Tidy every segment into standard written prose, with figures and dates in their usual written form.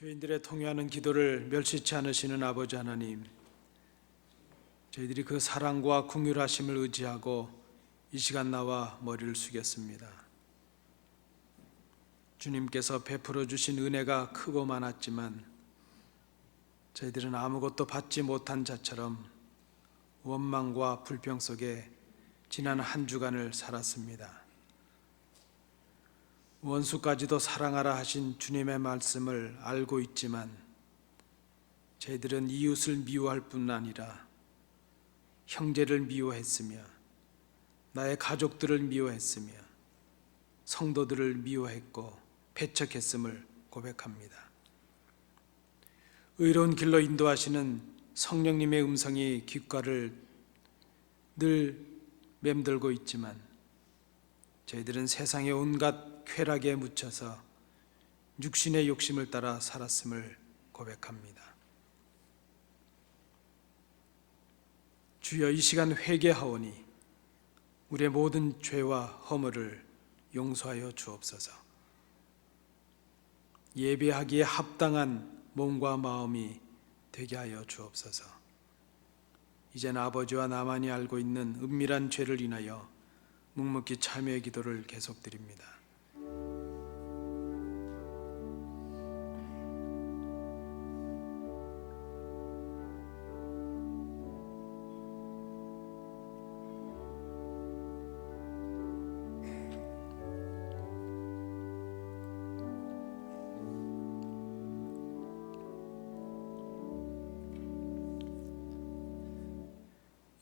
죄인들의 통회하는 기도를 멸시치 않으시는 아버지 하나님, 저희들이 그 사랑과 긍휼하심을 의지하고 이 시간 나와 머리를 숙였습니다. 주님께서 베풀어 주신 은혜가 크고 많았지만 저희들은 아무것도 받지 못한 자처럼 원망과 불평 속에 지난 한 주간을 살았습니다. 원수까지도 사랑하라 하신 주님의 말씀을 알고 있지만 저희들은 이웃을 미워할 뿐 아니라 형제를 미워했으며 나의 가족들을 미워했으며 성도들을 미워했고 배척했음을 고백합니다. 의로운 길로 인도하시는 성령님의 음성이 귓가를 늘 맴돌고 있지만 저희들은 세상의 온갖 쾌락에 묻혀서 육신의 욕심을 따라 살았음을 고백합니다. 주여, 이 시간 회개하오니 우리의 모든 죄와 허물을 용서하여 주옵소서. 예배하기에 합당한 몸과 마음이 되게 하여 주옵소서. 이젠 아버지와 나만이 알고 있는 은밀한 죄를 인하여 묵묵히 참여의 기도를 계속드립니다.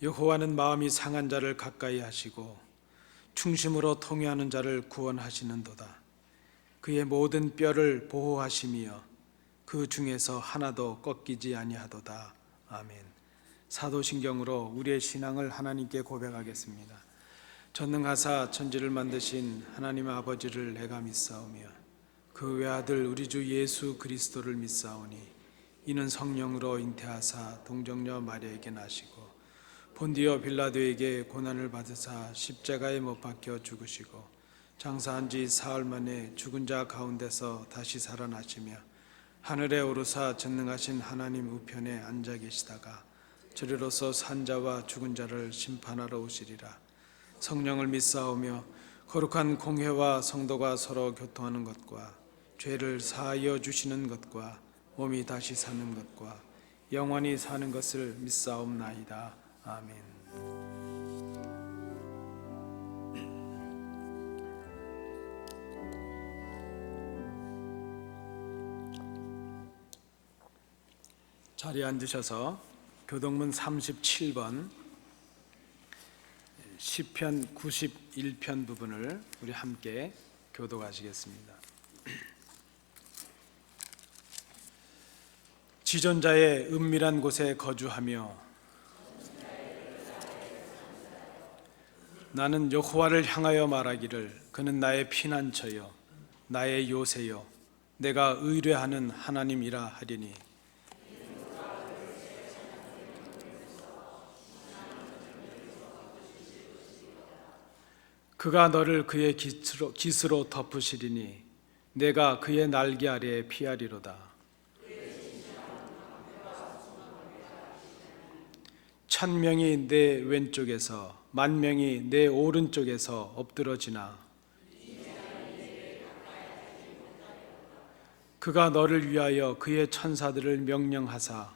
여호와는 마음이 상한 자를 가까이 하시고 충심으로 통회하는 자를 구원하시는도다. 그의 모든 뼈를 보호하시며 그 중에서 하나도 꺾이지 아니하도다. 아멘. 사도신경으로 우리의 신앙을 하나님께 고백하겠습니다. 전능하사 천지를 만드신 하나님 아버지를 내가 믿사오며 그 외아들 우리 주 예수 그리스도를 믿사오니 이는 성령으로 잉태하사 동정녀 마리아에게 나시고 본디오 빌라도에게 고난을 받으사 십자가에 못 박혀 죽으시고 장사한 지 사흘 만에 죽은 자 가운데서 다시 살아나시며 하늘에 오르사 전능하신 하나님 우편에 앉아 계시다가 저리로서 산 자와 죽은 자를 심판하러 오시리라. 성령을 믿사오며 거룩한 공회와 성도가 서로 교통하는 것과 죄를 사하여 주시는 것과 몸이 다시 사는 것과 영원히 사는 것을 믿사옵나이다. 아멘. 자리에 앉으셔서 교동문 37번 시편 91편 부분을 우리 함께 교독하시겠습니다. 지존자의 은밀한 곳에 거주하며 나는 여호와를 향하여 말하기를 그는 나의 피난처요 나의 요새요 내가 의뢰하는 하나님이라 하리니 그가 너를 그의 깃으로 덮으시리니 내가 그의 날개 아래에 피하리로다. 천명이 내 왼쪽에서 만명이 내 오른쪽에서 엎드러지나 그가 너를 위하여 그의 천사들을 명령하사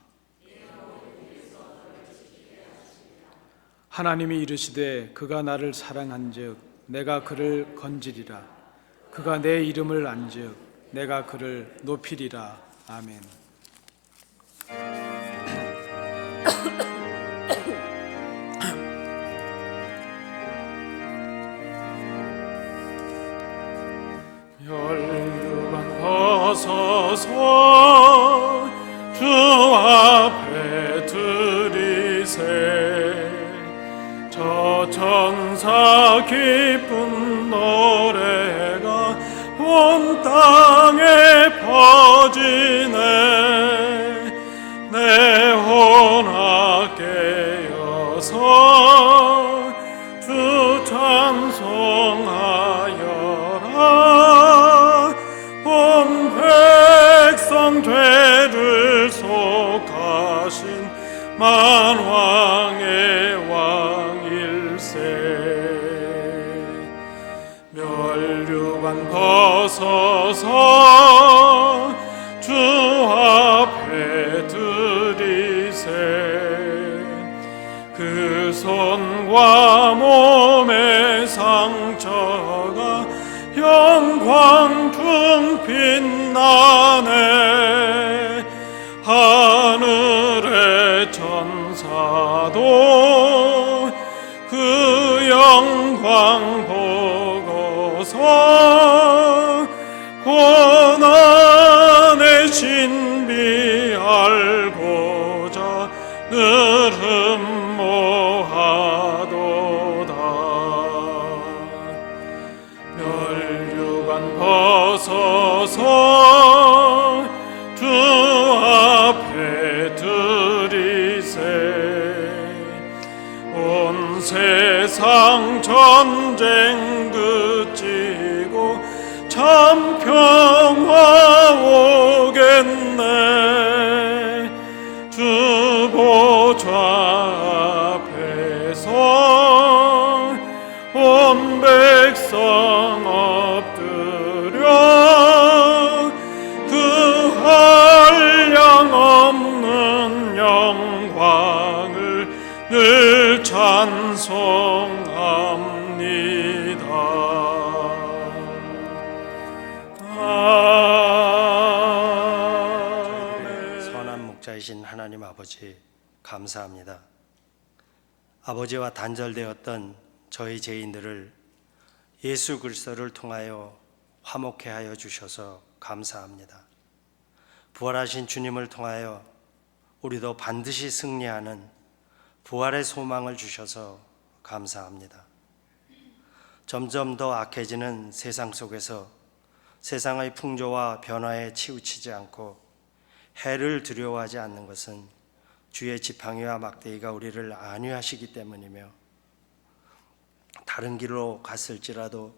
하나님이 이르시되 그가 나를 사랑한즉 내가 그를 건지리라. 그가 내 이름을 안즉 내가 그를 높이리라. 아멘. 혈육은 벗어서 주 앞에 드리세. 저 천사 기쁜 노래가 온 땅에 퍼지네. 내 혼아 깨어서 주 찬송하여라. 온 백성 목자이신 하나님 아버지, 감사합니다. 아버지와 단절되었던 저희 죄인들을 예수 그리스도를 통하여 화목케 하여 주셔서 감사합니다. 부활하신 주님을 통하여 우리도 반드시 승리하는 부활의 소망을 주셔서 감사합니다. 점점 더 악해지는 세상 속에서 세상의 풍조와 변화에 치우치지 않고 해를 두려워하지 않는 것은 주의 지팡이와 막대기가 우리를 안위하시기 때문이며, 다른 길로 갔을지라도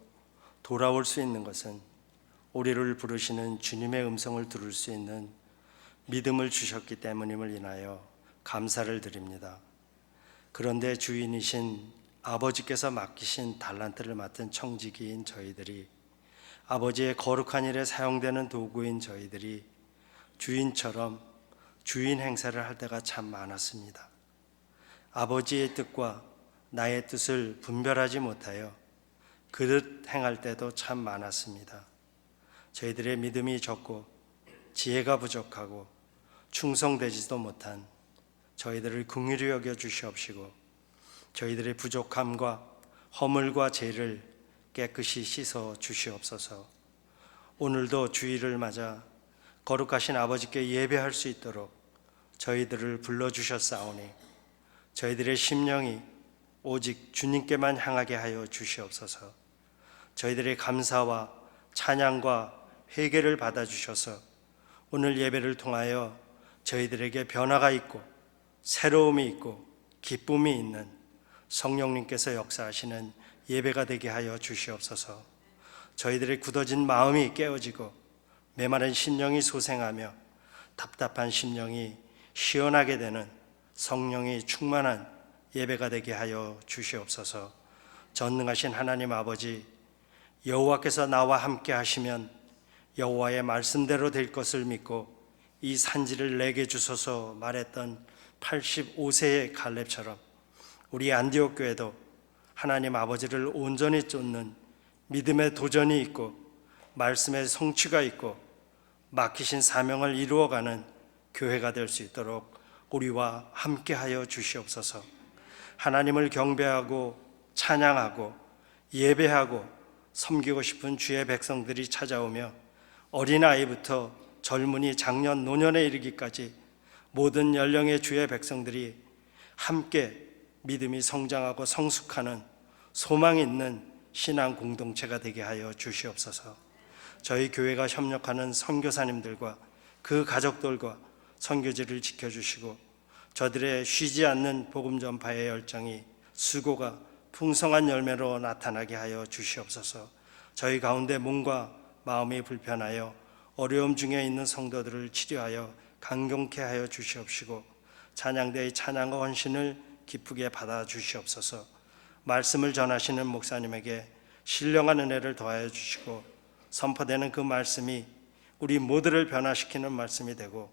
돌아올 수 있는 것은 우리를 부르시는 주님의 음성을 들을 수 있는 믿음을 주셨기 때문임을 인하여 감사를 드립니다. 그런데 주인이신 아버지께서 맡기신 달란트를 맡은 청지기인 저희들이, 아버지의 거룩한 일에 사용되는 도구인 저희들이 주인처럼 주인 행세를 할 때가 참 많았습니다. 아버지의 뜻과 나의 뜻을 분별하지 못하여 그릇 행할 때도 참 많았습니다. 저희들의 믿음이 적고 지혜가 부족하고 충성되지도 못한 저희들을 긍휼히 여겨 주시옵시고, 저희들의 부족함과 허물과 죄를 깨끗이 씻어 주시옵소서. 오늘도 주일을 맞아 거룩하신 아버지께 예배할 수 있도록 저희들을 불러주셨사오니, 저희들의 심령이 오직 주님께만 향하게 하여 주시옵소서. 저희들의 감사와 찬양과 회개를 받아주셔서 오늘 예배를 통하여 저희들에게 변화가 있고 새로움이 있고 기쁨이 있는 성령님께서 역사하시는 예배가 되게 하여 주시옵소서. 저희들의 굳어진 마음이 깨어지고 메마른 심령이 소생하며 답답한 심령이 시원하게 되는 성령이 충만한 예배가 되게 하여 주시옵소서. 전능하신 하나님 아버지, 여호와께서 나와 함께 하시면 여호와의 말씀대로 될 것을 믿고 이 산지를 내게 주소서 말했던 85세의 갈렙처럼 우리 안디옥 교회도 하나님 아버지를 온전히 쫓는 믿음의 도전이 있고 말씀의 성취가 있고 맡기신 사명을 이루어가는 교회가 될 수 있도록 우리와 함께하여 주시옵소서. 하나님을 경배하고 찬양하고 예배하고 섬기고 싶은 주의 백성들이 찾아오며 어린아이부터 젊은이, 장년, 노년에 이르기까지 모든 연령의 주의 백성들이 함께 믿음이 성장하고 성숙하는 소망 있는 신앙 공동체가 되게 하여 주시옵소서. 저희 교회가 협력하는 선교사님들과 그 가족들과 선교지를 지켜주시고 저들의 쉬지 않는 복음 전파의 열정이, 수고가 풍성한 열매로 나타나게 하여 주시옵소서. 저희 가운데 몸과 마음이 불편하여 어려움 중에 있는 성도들을 치료하여 강경케 하여 주시옵시고 찬양대의 찬양과 헌신을 기쁘게 받아 주시옵소서. 말씀을 전하시는 목사님에게 신령한 은혜를 더하여 주시고 선포되는 그 말씀이 우리 모두를 변화시키는 말씀이 되고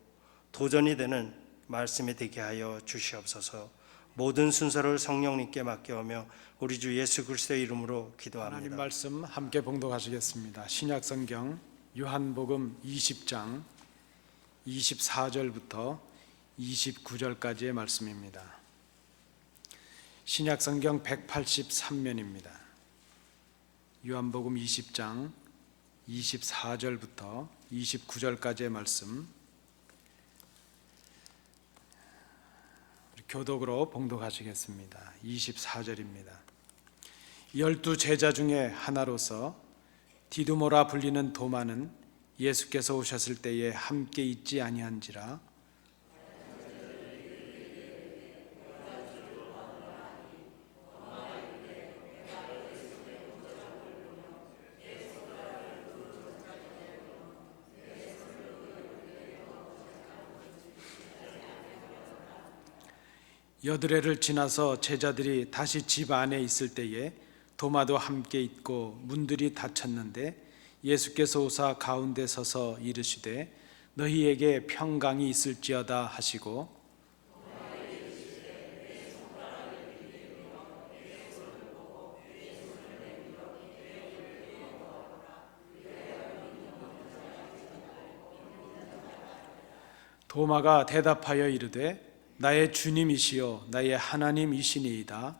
도전이 되는 말씀이 되게 하여 주시옵소서. 모든 순서를 성령님께 맡겨오며 우리 주 예수 그리스도의 이름으로 기도합니다. 하나님 말씀 함께 봉독하시겠습니다. 신약성경 요한복음 20장 24절부터 29절까지의 말씀입니다. 신약성경 183면입니다. 요한복음 20장 24절부터 29절까지의 말씀 교독으로 봉독하시겠습니다. 24절입니다. 12 제자 중에 하나로서 디두모라 불리는 도마는 예수께서 오셨을 때에 함께 있지 아니한지라. 여드레를 지나서 제자들이 다시 집 안에 있을 때에 도마도 함께 있고 문들이 닫혔는데 예수께서 오사 가운데 서서 이르시되 너희에게 평강이 있을지어다 하시고 도마가 대답하여 이르되 나의 주님이시요 나의 하나님이시니이다.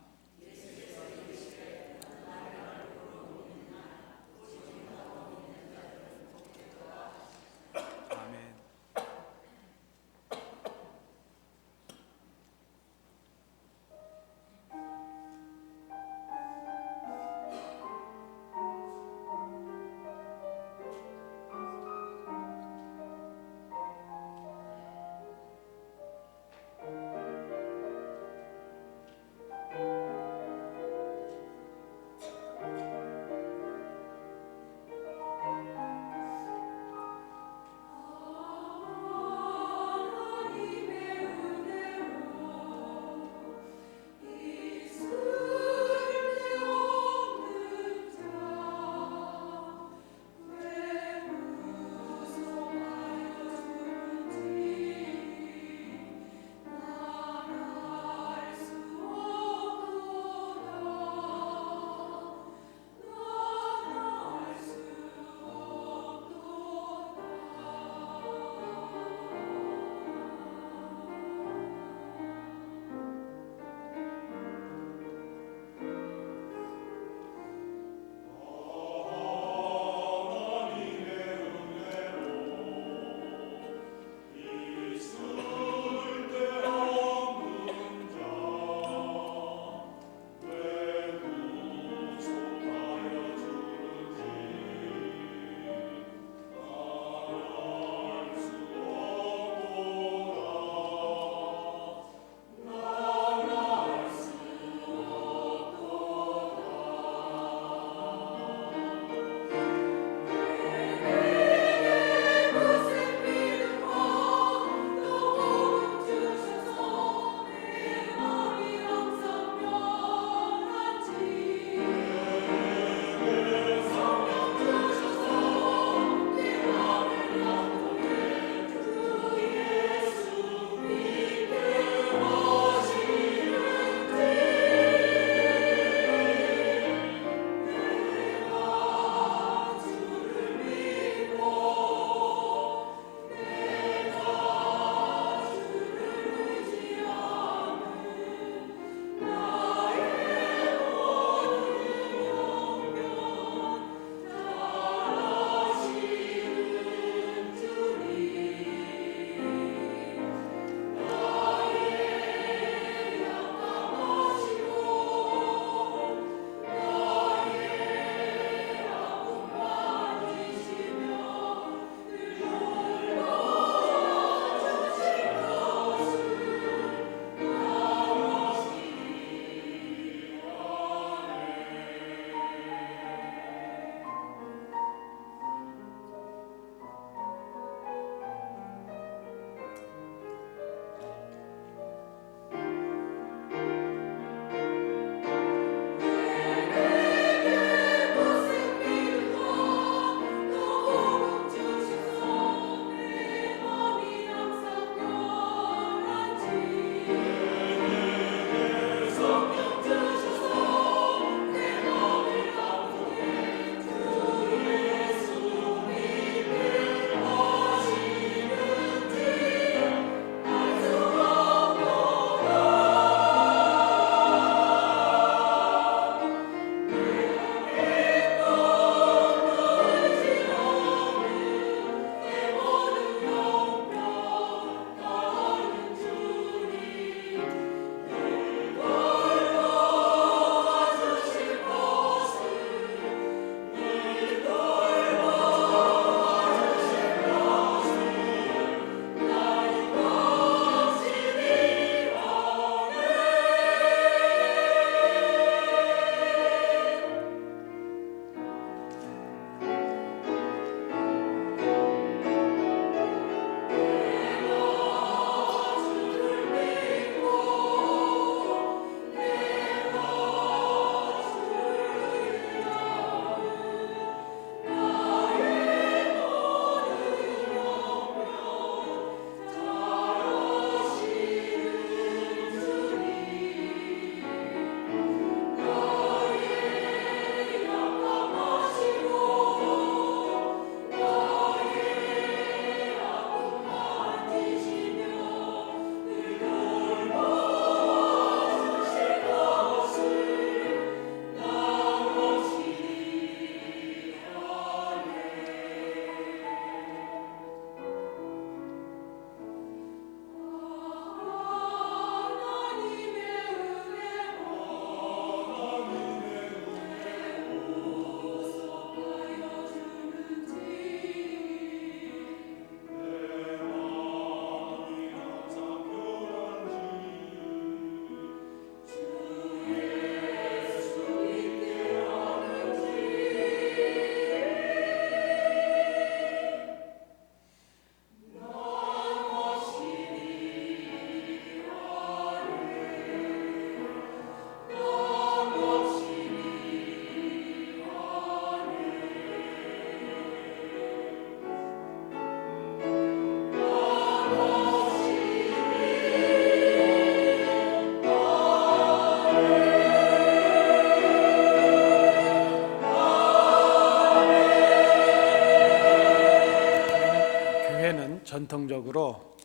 전통적으로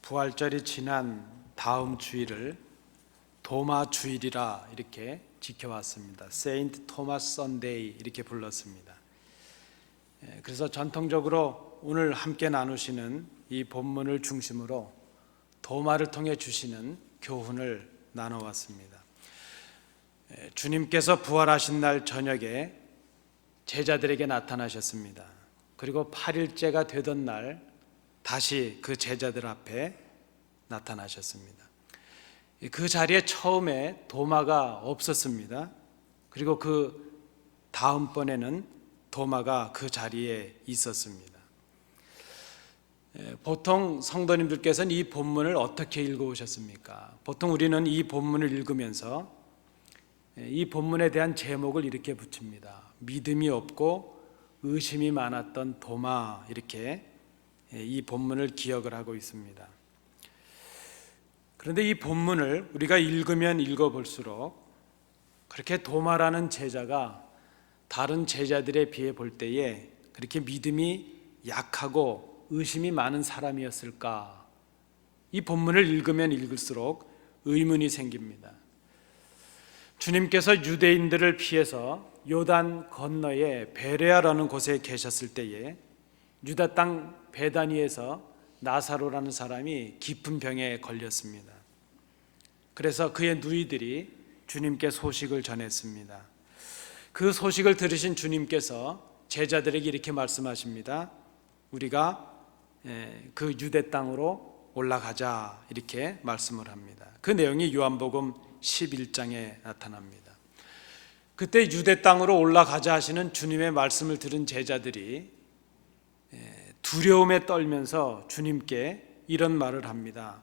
부활절이 지난 다음 주일을 도마 주일이라 이렇게 지켜왔습니다. 세인트 토마스 선데이 이렇게 불렀습니다. 그래서 전통적으로 오늘 함께 나누시는 이 본문을 중심으로 도마를 통해 주시는 교훈을 나눠왔습니다. 주님께서 부활하신 날 저녁에 제자들에게 나타나셨습니다. 그리고 8일째가 되던 날 다시 그 제자들 앞에 나타나셨습니다. 그 자리에 처음에 도마가 없었습니다. 그리고 그 다음번에는 도마가 그 자리에 있었습니다. 보통 성도님들께서는 이 본문을 어떻게 읽어오셨습니까? 보통 우리는 이 본문을 읽으면서 이 본문에 대한 제목을 이렇게 붙입니다. 믿음이 없고 의심이 많았던 도마, 이렇게 이 본문을 기억을 하고 있습니다. 그런데 이 본문을 우리가 읽으면 읽어볼수록 그렇게 도마라는 제자가 다른 제자들에 비해 볼 때에 그렇게 믿음이 약하고 의심이 많은 사람이었을까? 이 본문을 읽으면 읽을수록 의문이 생깁니다. 주님께서 유대인들을 피해서 요단 건너에 베레아라는 곳에 계셨을 때에 유다 땅 베다니에서 나사로라는 사람이 깊은 병에 걸렸습니다. 그래서 그의 누이들이 주님께 소식을 전했습니다. 그 소식을 들으신 주님께서 제자들에게 이렇게 말씀하십니다. 우리가 그 유대 땅으로 올라가자, 이렇게 말씀을 합니다. 그 내용이 요한복음 11장에 나타납니다. 그때 유대 땅으로 올라가자 하시는 주님의 말씀을 들은 제자들이 두려움에 떨면서 주님께 이런 말을 합니다.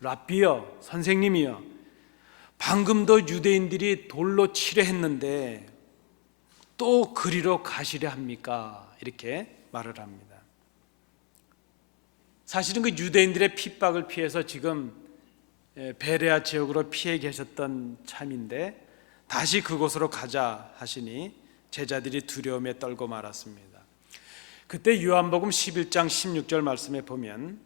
랍비여, 선생님이여, 방금도 유대인들이 돌로 치려 했는데 또 그리로 가시려 합니까? 이렇게 말을 합니다. 사실은 그 유대인들의 핍박을 피해서 지금 베레아 지역으로 피해 계셨던 참인데 다시 그곳으로 가자 하시니 제자들이 두려움에 떨고 말았습니다. 그때 요한복음 11장 16절 말씀에 보면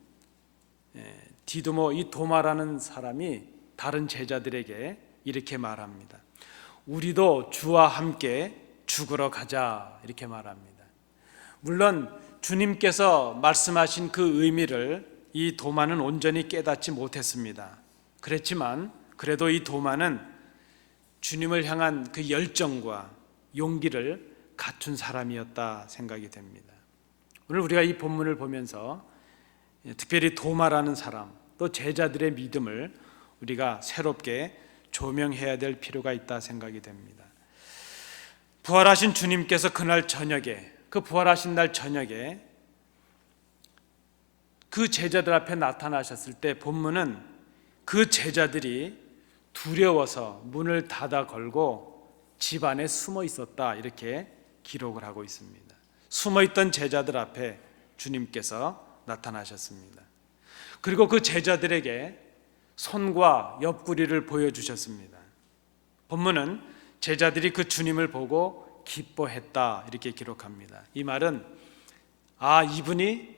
디두모, 이 도마라는 사람이 다른 제자들에게 이렇게 말합니다. 우리도 주와 함께 죽으러 가자, 이렇게 말합니다. 물론 주님께서 말씀하신 그 의미를 이 도마는 온전히 깨닫지 못했습니다. 그랬지만 그래도 이 도마는 주님을 향한 그 열정과 용기를 갖춘 사람이었다 생각이 됩니다. 오늘 우리가 이 본문을 보면서 특별히 도마라는 사람, 또 제자들의 믿음을 우리가 새롭게 조명해야 될 필요가 있다 생각이 됩니다. 부활하신 주님께서 그날 저녁에, 그 부활하신 날 저녁에 그 제자들 앞에 나타나셨을 때 본문은 그 제자들이 두려워서 문을 닫아 걸고 집 안에 숨어 있었다, 이렇게 기록을 하고 있습니다. 숨어 있던 제자들 앞에 주님께서 나타나셨습니다. 그리고 그 제자들에게 손과 옆구리를 보여주셨습니다. 본문은 제자들이 그 주님을 보고 기뻐했다, 이렇게 기록합니다. 이 말은 이분이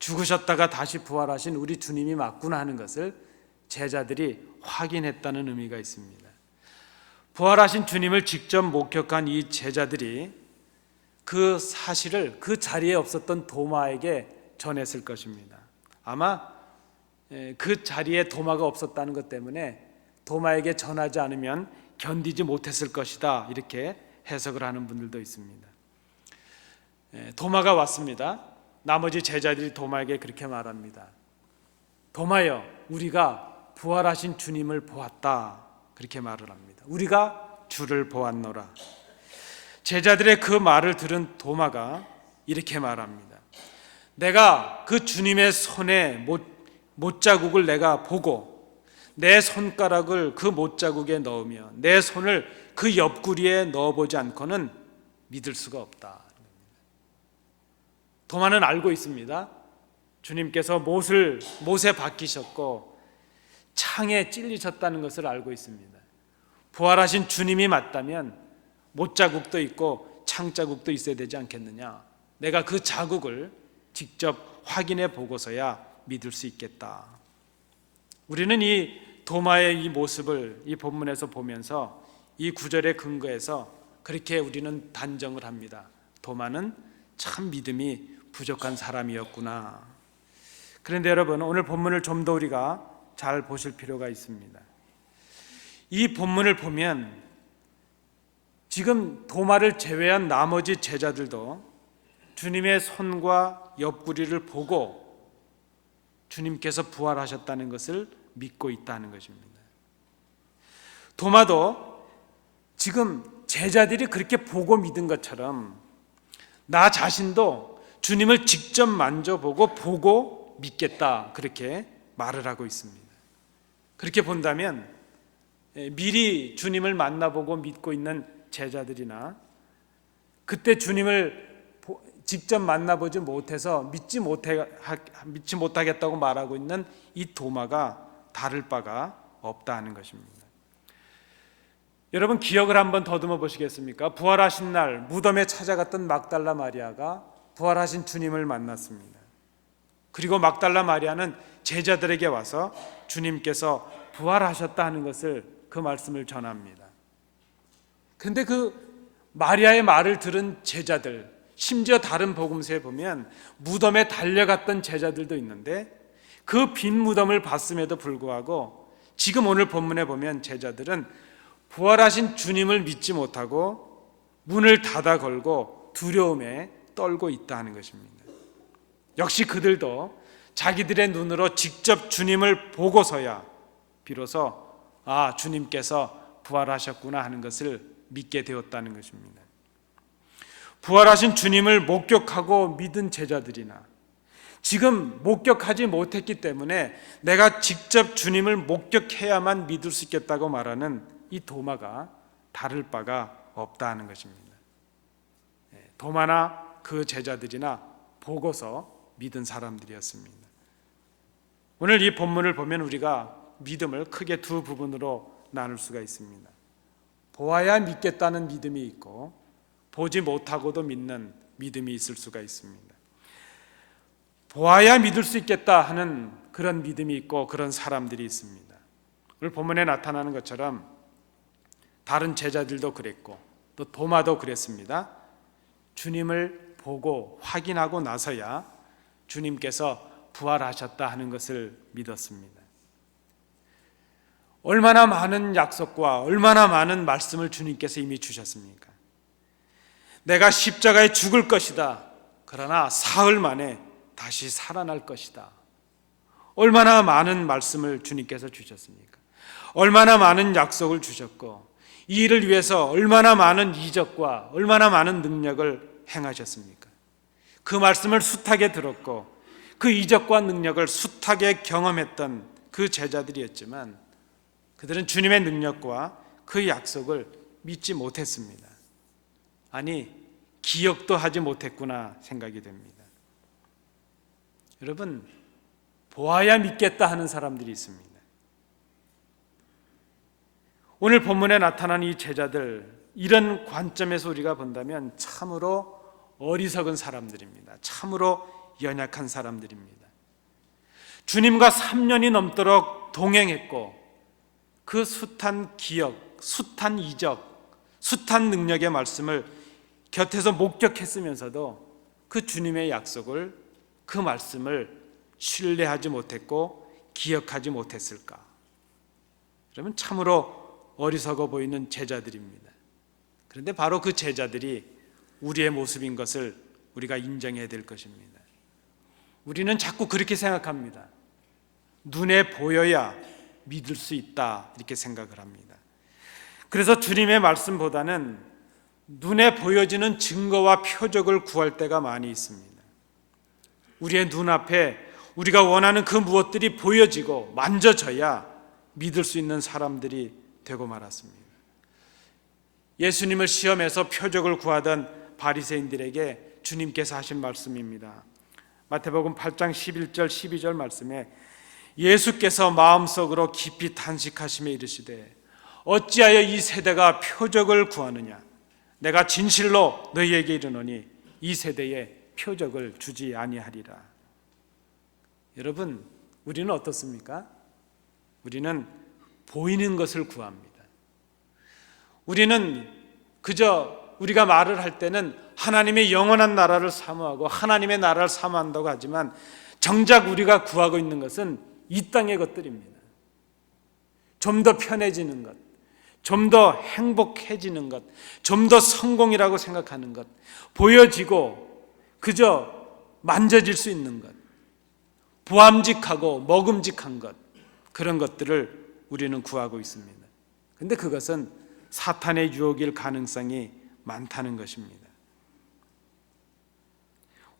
죽으셨다가 다시 부활하신 우리 주님이 맞구나 하는 것을 제자들이 확인했다는 의미가 있습니다. 부활하신 주님을 직접 목격한 이 제자들이 그 사실을 그 자리에 없었던 도마에게 전했을 것입니다. 아마 그 자리에 도마가 없었다는 것 때문에 도마에게 전하지 않으면 견디지 못했을 것이다, 이렇게 해석을 하는 분들도 있습니다. 도마가 왔습니다. 나머지 제자들이 도마에게 그렇게 말합니다. 도마여, 우리가 부활하신 주님을 보았다, 그렇게 말을 합니다. 우리가 주를 보았노라. 제자들의 그 말을 들은 도마가 이렇게 말합니다. 내가 그 주님의 손에 못자국을 내가 보고 내 손가락을 그 못자국에 넣으며 내 손을 그 옆구리에 넣어보지 않고는 믿을 수가 없다. 도마는 알고 있습니다. 주님께서 못에 박히셨고 창에 찔리셨다는 것을 알고 있습니다. 부활하신 주님이 맞다면 못자국도 있고 창자국도 있어야 되지 않겠느냐. 내가 그 자국을 직접 확인해 보고서야 믿을 수 있겠다. 우리는 이 도마의 이 모습을 이 본문에서 보면서 이 구절에 근거해서 그렇게 우리는 단정을 합니다. 도마는 참 믿음이 부족한 사람이었구나. 그런데 여러분, 오늘 본문을 좀 더 우리가 잘 보실 필요가 있습니다. 이 본문을 보면 지금 도마를 제외한 나머지 제자들도 주님의 손과 옆구리를 보고 주님께서 부활하셨다는 것을 믿고 있다는 것입니다. 도마도 지금 제자들이 그렇게 보고 믿은 것처럼 나 자신도 주님을 직접 만져보고 보고 믿겠다, 그렇게 말을 하고 있습니다. 그렇게 본다면 미리 주님을 만나보고 믿고 있는 제자들이나 그때 주님을 직접 만나보지 못해서 믿지 못하겠다고 말하고 있는 이 도마가 다를 바가 없다는 것입니다. 여러분, 기억을 한번 더듬어 보시겠습니까? 부활하신 날 무덤에 찾아갔던 막달라 마리아가 부활하신 주님을 만났습니다. 그리고 막달라 마리아는 제자들에게 와서 주님께서 부활하셨다는 것을, 그 말씀을 전합니다. 그런데 그 마리아의 말을 들은 제자들, 심지어 다른 복음서에 보면 무덤에 달려갔던 제자들도 있는데 그 빈 무덤을 봤음에도 불구하고 지금 오늘 본문에 보면 제자들은 부활하신 주님을 믿지 못하고 문을 닫아 걸고 두려움에 떨고 있다는 것입니다. 역시 그들도 자기들의 눈으로 직접 주님을 보고서야 비로소 주님께서 부활하셨구나 하는 것을 믿게 되었다는 것입니다. 부활하신 주님을 목격하고 믿은 제자들이나 지금 목격하지 못했기 때문에 내가 직접 주님을 목격해야만 믿을 수 있겠다고 말하는 이 도마가 다를 바가 없다는 것입니다. 도마나 그 제자들이나 보고서 믿은 사람들이었습니다. 오늘 이 본문을 보면 우리가 믿음을 크게 두 부분으로 나눌 수가 있습니다. 보아야 믿겠다는 믿음이 있고 보지 못하고도 믿는 믿음이 있을 수가 있습니다. 보아야 믿을 수 있겠다 하는 그런 믿음이 있고 그런 사람들이 있습니다. 오늘 본문에 나타나는 것처럼 다른 제자들도 그랬고 또 도마도 그랬습니다. 주님을 보고 확인하고 나서야 주님께서 부활하셨다 하는 것을 믿었습니다. 얼마나 많은 약속과 얼마나 많은 말씀을 주님께서 이미 주셨습니까? 내가 십자가에 죽을 것이다. 그러나 사흘 만에 다시 살아날 것이다. 얼마나 많은 말씀을 주님께서 주셨습니까? 얼마나 많은 약속을 주셨고 이 일을 위해서 얼마나 많은 이적과 얼마나 많은 능력을 행하셨습니까? 그 말씀을 숱하게 들었고 그 이적과 능력을 숱하게 경험했던 그 제자들이었지만 그들은 주님의 능력과 그 약속을 믿지 못했습니다. 아니, 기억도 하지 못했구나 생각이 됩니다. 여러분, 보아야 믿겠다 하는 사람들이 있습니다. 오늘 본문에 나타난 이 제자들, 이런 관점에서 우리가 본다면 참으로 어리석은 사람들입니다. 참으로 연약한 사람들입니다. 주님과 3년이 넘도록 동행했고 그 숱한 기억, 숱한 이적, 숱한 능력의 말씀을 곁에서 목격했으면서도 그 주님의 약속을, 그 말씀을 신뢰하지 못했고 기억하지 못했을까? 그러면 참으로 어리석어 보이는 제자들입니다. 그런데 바로 그 제자들이 우리의 모습인 것을 우리가 인정해야 될 것입니다. 우리는 자꾸 그렇게 생각합니다. 눈에 보여야 믿을 수 있다, 이렇게 생각을 합니다. 그래서 주님의 말씀보다는 눈에 보여지는 증거와 표적을 구할 때가 많이 있습니다. 우리의 눈앞에 우리가 원하는 그 무엇들이 보여지고 만져져야 믿을 수 있는 사람들이 되고 말았습니다. 예수님을 시험해서 표적을 구하던 바리새인들에게 주님께서 하신 말씀입니다. 마태복음 8장 11절 12절 말씀에 예수께서 마음속으로 깊이 탄식하시며 이르시되 어찌하여 이 세대가 표적을 구하느냐? 내가 진실로 너희에게 이르노니 이 세대에 표적을 주지 아니하리라. 여러분, 우리는 어떻습니까? 우리는 보이는 것을 구합니다. 우리는 그저 우리가 말을 할 때는 하나님의 영원한 나라를 사모하고 하나님의 나라를 사모한다고 하지만 정작 우리가 구하고 있는 것은 이 땅의 것들입니다. 좀 더 편해지는 것, 좀 더 행복해지는 것, 좀 더 성공이라고 생각하는 것, 보여지고 그저 만져질 수 있는 것, 보암직하고 먹음직한 것, 그런 것들을 우리는 구하고 있습니다. 그런데 그것은 사탄의 유혹일 가능성이 많다는 것입니다.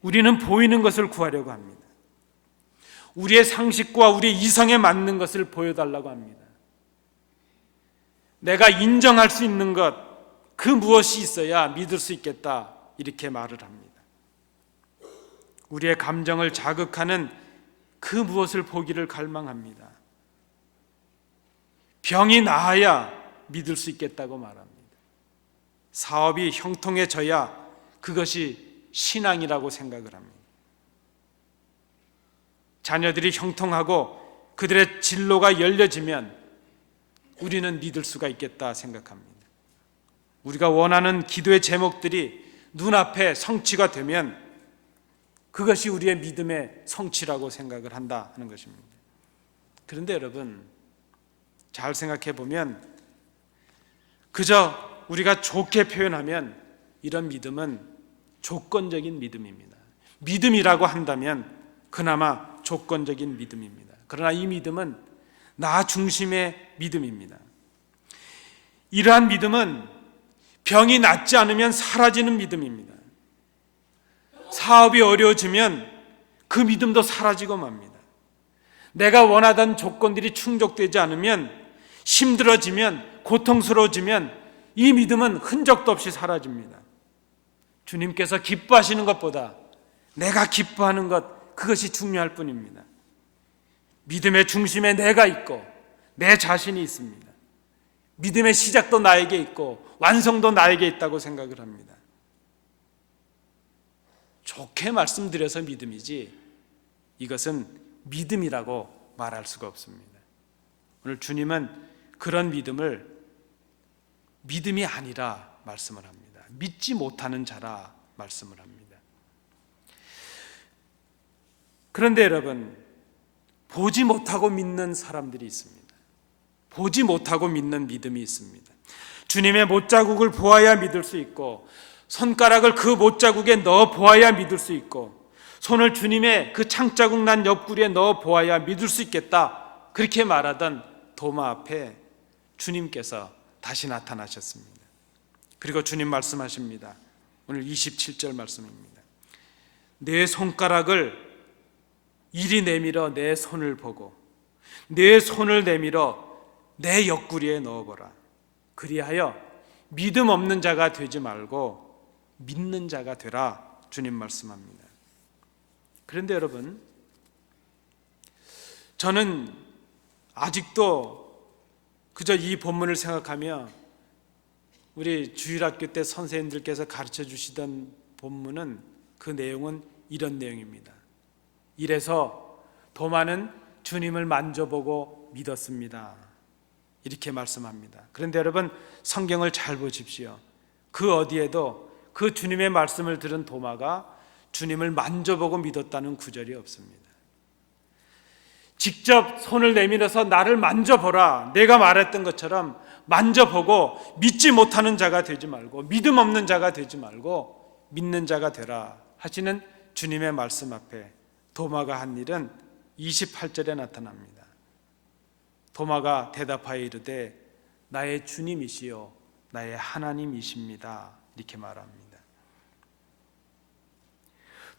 우리는 보이는 것을 구하려고 합니다. 우리의 상식과 우리의 이성에 맞는 것을 보여달라고 합니다. 내가 인정할 수 있는 것, 그 무엇이 있어야 믿을 수 있겠다, 이렇게 말을 합니다. 우리의 감정을 자극하는 그 무엇을 보기를 갈망합니다. 병이 나아야 믿을 수 있겠다고 말합니다. 사업이 형통해져야 그것이 신앙이라고 생각을 합니다. 자녀들이 형통하고 그들의 진로가 열려지면 우리는 믿을 수가 있겠다 생각합니다. 우리가 원하는 기도의 제목들이 눈앞에 성취가 되면 그것이 우리의 믿음의 성취라고 생각을 한다 하는 것입니다. 그런데 여러분, 잘 생각해 보면 그저 우리가 좋게 표현하면 이런 믿음은 조건적인 믿음입니다. 믿음이라고 한다면 그나마 조건적인 믿음입니다. 그러나 이 믿음은 나 중심의 믿음입니다. 이러한 믿음은 병이 낫지 않으면 사라지는 믿음입니다. 사업이 어려워지면 그 믿음도 사라지고 맙니다. 내가 원하던 조건들이 충족되지 않으면, 힘들어지면, 고통스러워지면 이 믿음은 흔적도 없이 사라집니다. 주님께서 기뻐하시는 것보다 내가 기뻐하는 것, 그것이 중요할 뿐입니다. 믿음의 중심에 내가 있고 내 자신이 있습니다. 믿음의 시작도 나에게 있고 완성도 나에게 있다고 생각을 합니다. 좋게 말씀드려서 믿음이지 이것은 믿음이라고 말할 수가 없습니다. 오늘 주님은 그런 믿음을 믿음이 아니라 말씀을 합니다. 믿지 못하는 자라 말씀을 합니다. 그런데 여러분, 보지 못하고 믿는 사람들이 있습니다. 보지 못하고 믿는 믿음이 있습니다. 주님의 못자국을 보아야 믿을 수 있고, 손가락을 그 못자국에 넣어 보아야 믿을 수 있고, 손을 주님의 그 창자국 난 옆구리에 넣어 보아야 믿을 수 있겠다, 그렇게 말하던 도마 앞에 주님께서 다시 나타나셨습니다. 그리고 주님 말씀하십니다. 오늘 27절 말씀입니다. 내 손가락을 이리 내밀어 내 손을 보고 내 손을 내밀어 내 옆구리에 넣어보라. 그리하여 믿음 없는 자가 되지 말고 믿는 자가 되라. 주님 말씀합니다. 그런데 여러분, 저는 아직도 그저 이 본문을 생각하며 우리 주일학교 때 선생님들께서 가르쳐 주시던 본문은, 그 내용은 이런 내용입니다. 이래서 도마는 주님을 만져보고 믿었습니다. 이렇게 말씀합니다. 그런데 여러분, 성경을 잘 보십시오. 그 어디에도 그 주님의 말씀을 들은 도마가 주님을 만져보고 믿었다는 구절이 없습니다. 직접 손을 내밀어서 나를 만져보라, 내가 말했던 것처럼 만져보고 믿지 못하는 자가 되지 말고, 믿음 없는 자가 되지 말고 믿는 자가 되라 하시는 주님의 말씀 앞에 도마가 한 일은 28절에 나타납니다. 도마가 대답하여 이르되 나의 주님이시요 나의 하나님이십니다. 이렇게 말합니다.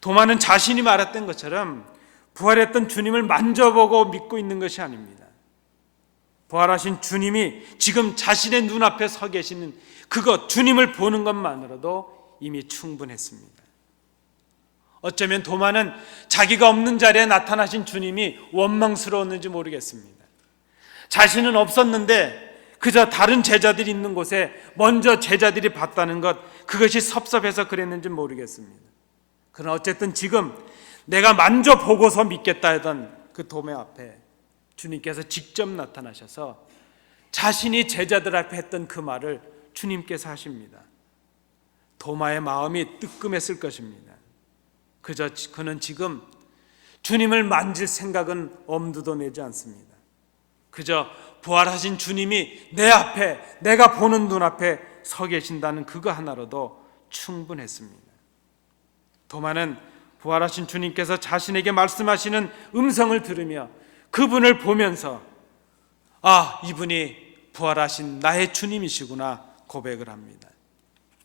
도마는 자신이 말했던 것처럼 부활했던 주님을 만져보고 믿고 있는 것이 아닙니다. 부활하신 주님이 지금 자신의 눈앞에 서 계시는 그것, 주님을 보는 것만으로도 이미 충분했습니다. 어쩌면 도마는 자기가 없는 자리에 나타나신 주님이 원망스러웠는지 모르겠습니다. 자신은 없었는데 그저 다른 제자들이 있는 곳에 먼저 제자들이 봤다는 것, 그것이 섭섭해서 그랬는지 모르겠습니다. 그러나 어쨌든 지금 내가 만져보고서 믿겠다 하던 그 도마 앞에 주님께서 직접 나타나셔서 자신이 제자들 앞에 했던 그 말을 주님께서 하십니다. 도마의 마음이 뜨끔했을 것입니다. 그저 그는 지금 주님을 만질 생각은 엄두도 내지 않습니다. 그저 부활하신 주님이 내 앞에, 내가 보는 눈앞에 서 계신다는 그거 하나로도 충분했습니다. 도마는 부활하신 주님께서 자신에게 말씀하시는 음성을 들으며 그분을 보면서 이분이 부활하신 나의 주님이시구나 고백을 합니다.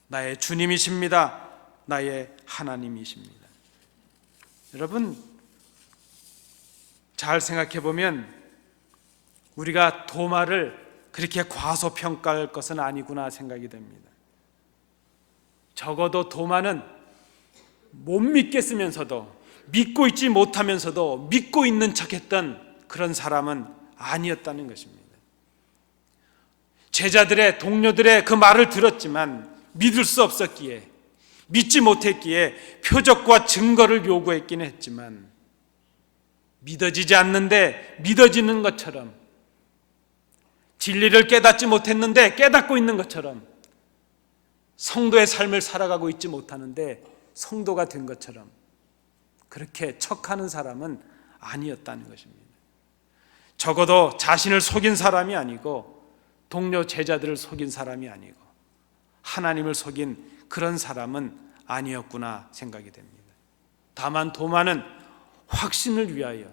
나의 주님이십니다. 나의 하나님이십니다. 여러분, 잘 생각해 보면 우리가 도마를 그렇게 과소평가할 것은 아니구나 생각이 됩니다. 적어도 도마는 못 믿겠으면서도, 믿고 있지 못하면서도 믿고 있는 척했던 그런 사람은 아니었다는 것입니다. 제자들의, 동료들의 그 말을 들었지만 믿을 수 없었기에, 믿지 못했기에 표적과 증거를 요구했긴 했지만 믿어지지 않는데 믿어지는 것처럼, 진리를 깨닫지 못했는데 깨닫고 있는 것처럼, 성도의 삶을 살아가고 있지 못하는데 성도가 된 것처럼 그렇게 척하는 사람은 아니었다는 것입니다. 적어도 자신을 속인 사람이 아니고, 동료 제자들을 속인 사람이 아니고, 하나님을 속인 그런 사람은 아니었구나 생각이 됩니다. 다만 도마는 확신을 위하여,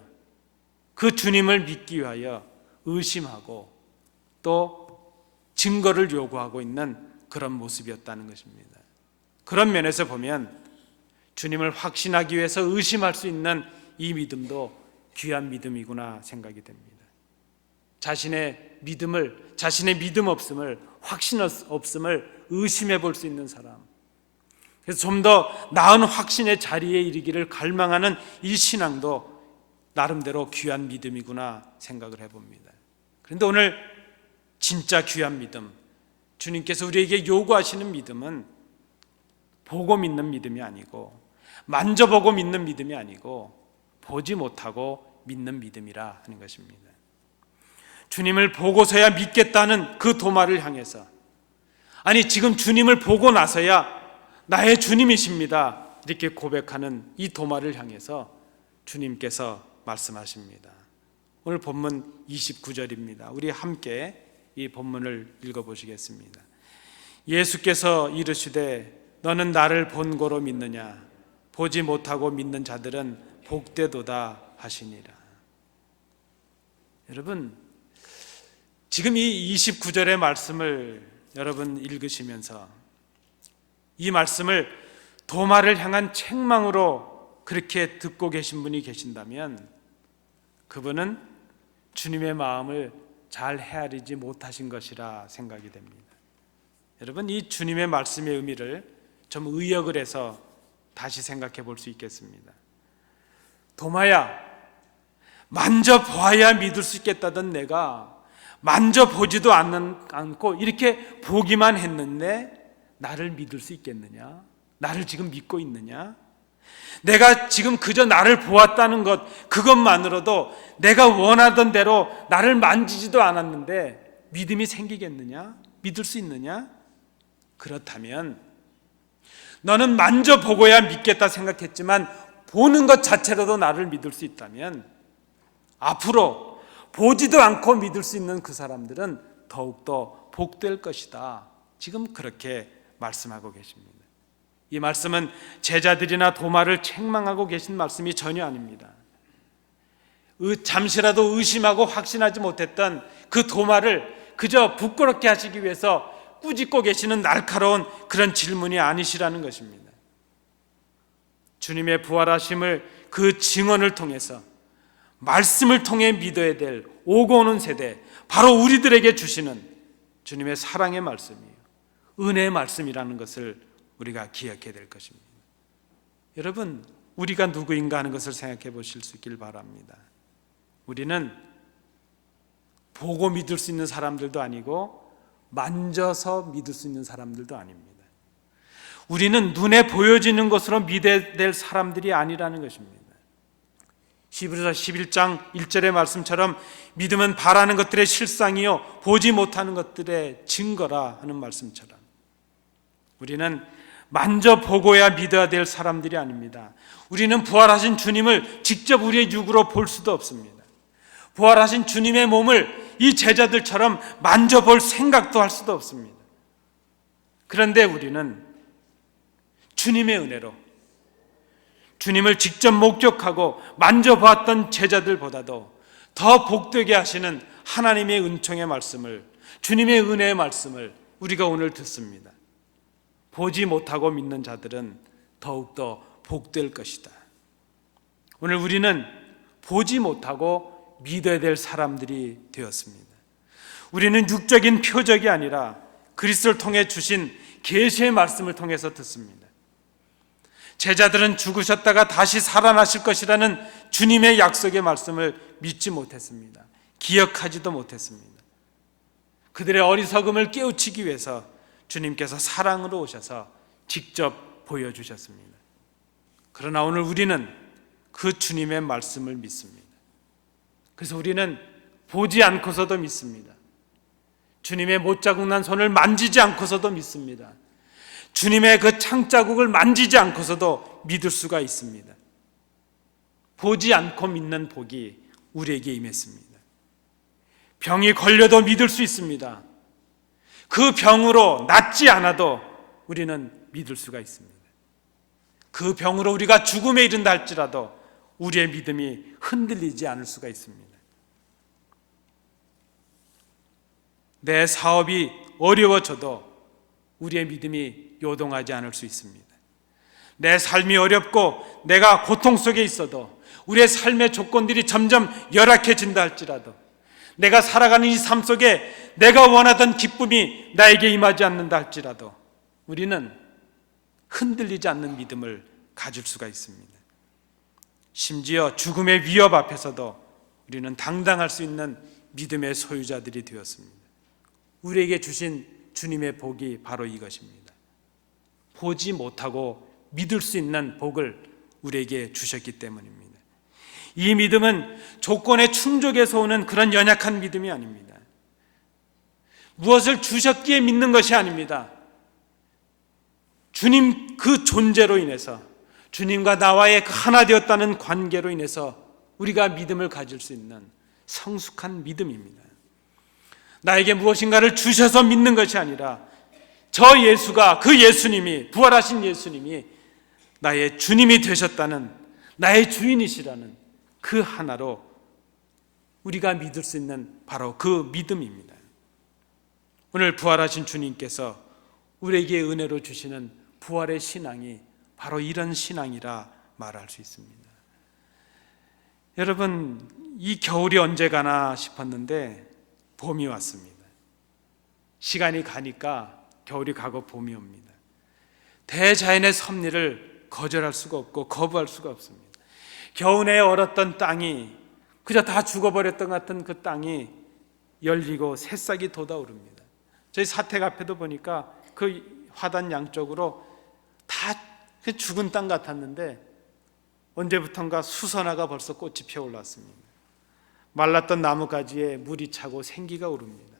그 주님을 믿기 위하여 의심하고 또 증거를 요구하고 있는 그런 모습이었다는 것입니다. 그런 면에서 보면 주님을 확신하기 위해서 의심할 수 있는 이 믿음도 귀한 믿음이구나 생각이 됩니다. 자신의 믿음 없음을, 확신 없음을 의심해 볼 수 있는 사람, 그래서 좀 더 나은 확신의 자리에 이르기를 갈망하는 이 신앙도 나름대로 귀한 믿음이구나 생각을 해봅니다. 그런데 오늘 진짜 귀한 믿음, 주님께서 우리에게 요구하시는 믿음은 보고 믿는 믿음이 아니고, 만져보고 믿는 믿음이 아니고, 보지 못하고 믿는 믿음이라 하는 것입니다. 주님을 보고서야 믿겠다는 그 도마를 향해서, 아니 지금 주님을 보고 나서야 나의 주님이십니다 이렇게 고백하는 이 도마를 향해서 주님께서 말씀하십니다. 오늘 본문 29절입니다. 우리 함께 이 본문을 읽어보시겠습니다. 예수께서 이르시되 너는 나를 본고로 믿느냐? 보지 못하고 믿는 자들은 복되도다 하시니라. 여러분, 지금 이 29절의 말씀을 여러분 읽으시면서 이 말씀을 도마를 향한 책망으로 그렇게 듣고 계신 분이 계신다면 그분은 주님의 마음을 잘 헤아리지 못하신 것이라 생각이 됩니다. 여러분, 이 주님의 말씀의 의미를 좀 의역을 해서 다시 생각해 볼 수 있겠습니다. 도마야, 만져봐야 믿을 수 있겠다던 내가 만져보지도 않고 이렇게 보기만 했는데 나를 믿을 수 있겠느냐? 나를 지금 믿고 있느냐? 내가 지금 그저 나를 보았다는 것, 그것만으로도 내가 원하던 대로 나를 만지지도 않았는데 믿음이 생기겠느냐? 믿을 수 있느냐? 그렇다면 너는 만져보고야 믿겠다 생각했지만 보는 것 자체로도 나를 믿을 수 있다면 앞으로 보지도 않고 믿을 수 있는 그 사람들은 더욱더 복될 것이다. 지금 그렇게 말씀하고 계십니다. 이 말씀은 제자들이나 도마를 책망하고 계신 말씀이 전혀 아닙니다. 잠시라도 의심하고 확신하지 못했던 그 도마를 그저 부끄럽게 하시기 위해서 꾸짖고 계시는 날카로운 그런 질문이 아니시라는 것입니다. 주님의 부활하심을 그 증언을 통해서, 말씀을 통해 믿어야 될 오고 오는 세대, 바로 우리들에게 주시는 주님의 사랑의 말씀이에요. 은혜의 말씀이라는 것을 우리가 기억해야 될 것입니다. 여러분, 우리가 누구인가 하는 것을 생각해 보실 수 있길 바랍니다. 우리는 보고 믿을 수 있는 사람들도 아니고 만져서 믿을 수 있는 사람들도 아닙니다. 우리는 눈에 보여지는 것으로 믿어야 될 사람들이 아니라는 것입니다. 히브리서 11장 1절의 말씀처럼 믿음은 바라는 것들의 실상이요 보지 못하는 것들의 증거라 하는 말씀처럼 우리는 만져보고야 믿어야 될 사람들이 아닙니다. 우리는 부활하신 주님을 직접 우리의 육으로 볼 수도 없습니다. 부활하신 주님의 몸을 이 제자들처럼 만져볼 생각도 할 수도 없습니다. 그런데 우리는 주님의 은혜로 주님을 직접 목격하고 만져보았던 제자들보다도 더 복되게 하시는 하나님의 은총의 말씀을, 주님의 은혜의 말씀을 우리가 오늘 듣습니다. 보지 못하고 믿는 자들은 더욱더 복될 것이다. 오늘 우리는 보지 못하고 믿어야 될 사람들이 되었습니다. 우리는 육적인 표적이 아니라 그리스도를 통해 주신 계시의 말씀을 통해서 듣습니다. 제자들은 죽으셨다가 다시 살아나실 것이라는 주님의 약속의 말씀을 믿지 못했습니다. 기억하지도 못했습니다. 그들의 어리석음을 깨우치기 위해서 주님께서 사랑으로 오셔서 직접 보여주셨습니다. 그러나 오늘 우리는 그 주님의 말씀을 믿습니다. 그래서 우리는 보지 않고서도 믿습니다. 주님의 못자국 난 손을 만지지 않고서도 믿습니다. 주님의 그 창자국을 만지지 않고서도 믿을 수가 있습니다. 보지 않고 믿는 복이 우리에게 임했습니다. 병이 걸려도 믿을 수 있습니다. 그 병으로 낫지 않아도 우리는 믿을 수가 있습니다. 그 병으로 우리가 죽음에 이른다 할지라도 우리의 믿음이 흔들리지 않을 수가 있습니다. 내 사업이 어려워져도 우리의 믿음이 요동하지 않을 수 있습니다. 내 삶이 어렵고 내가 고통 속에 있어도 우리의 삶의 조건들이 점점 열악해진다 할지라도 내가 살아가는 이 삶 속에 내가 원하던 기쁨이 나에게 임하지 않는다 할지라도 우리는 흔들리지 않는 믿음을 가질 수가 있습니다. 심지어 죽음의 위협 앞에서도 우리는 당당할 수 있는 믿음의 소유자들이 되었습니다. 우리에게 주신 주님의 복이 바로 이것입니다. 보지 못하고 믿을 수 있는 복을 우리에게 주셨기 때문입니다. 이 믿음은 조건의 충족에서 오는 그런 연약한 믿음이 아닙니다. 무엇을 주셨기에 믿는 것이 아닙니다. 주님 그 존재로 인해서 주님과 나와의 그 하나 되었다는 관계로 인해서 우리가 믿음을 가질 수 있는 성숙한 믿음입니다. 나에게 무엇인가를 주셔서 믿는 것이 아니라 저 예수가, 그 예수님이, 부활하신 예수님이 나의 주님이 되셨다는, 나의 주인이시라는 그 하나로 우리가 믿을 수 있는 바로 그 믿음입니다. 오늘 부활하신 주님께서 우리에게 은혜로 주시는 부활의 신앙이 바로 이런 신앙이라 말할 수 있습니다. 여러분, 이 겨울이 언제 가나 싶었는데 봄이 왔습니다. 시간이 가니까 겨울이 가고 봄이 옵니다. 대자연의 섭리를 거절할 수가 없고 거부할 수가 없습니다. 겨우내 얼었던 땅이 그저 다 죽어버렸던 것 같은 그 땅이 열리고 새싹이 돋아오릅니다. 저희 사택 앞에도 보니까 그 화단 양쪽으로 다 죽은 땅 같았는데 언제부턴가 수선화가 벌써 꽃이 피어올랐습니다. 말랐던 나무가지에 물이 차고 생기가 오릅니다.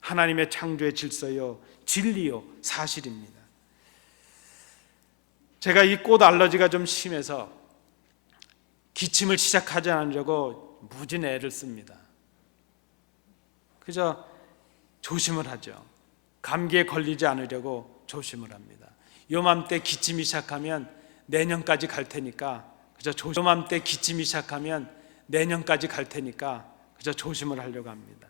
하나님의 창조의 질서요, 진리요, 사실입니다. 제가 이 꽃 알러지가 좀 심해서 기침을 시작하지 않으려고 무진 애를 씁니다. 그저 조심을 하죠. 감기에 걸리지 않으려고 조심을 합니다. 요맘때 기침이 시작하면 내년까지 갈 테니까 요맘때 기침이 시작하면 내년까지 갈 테니까 그저 조심을 하려고 합니다.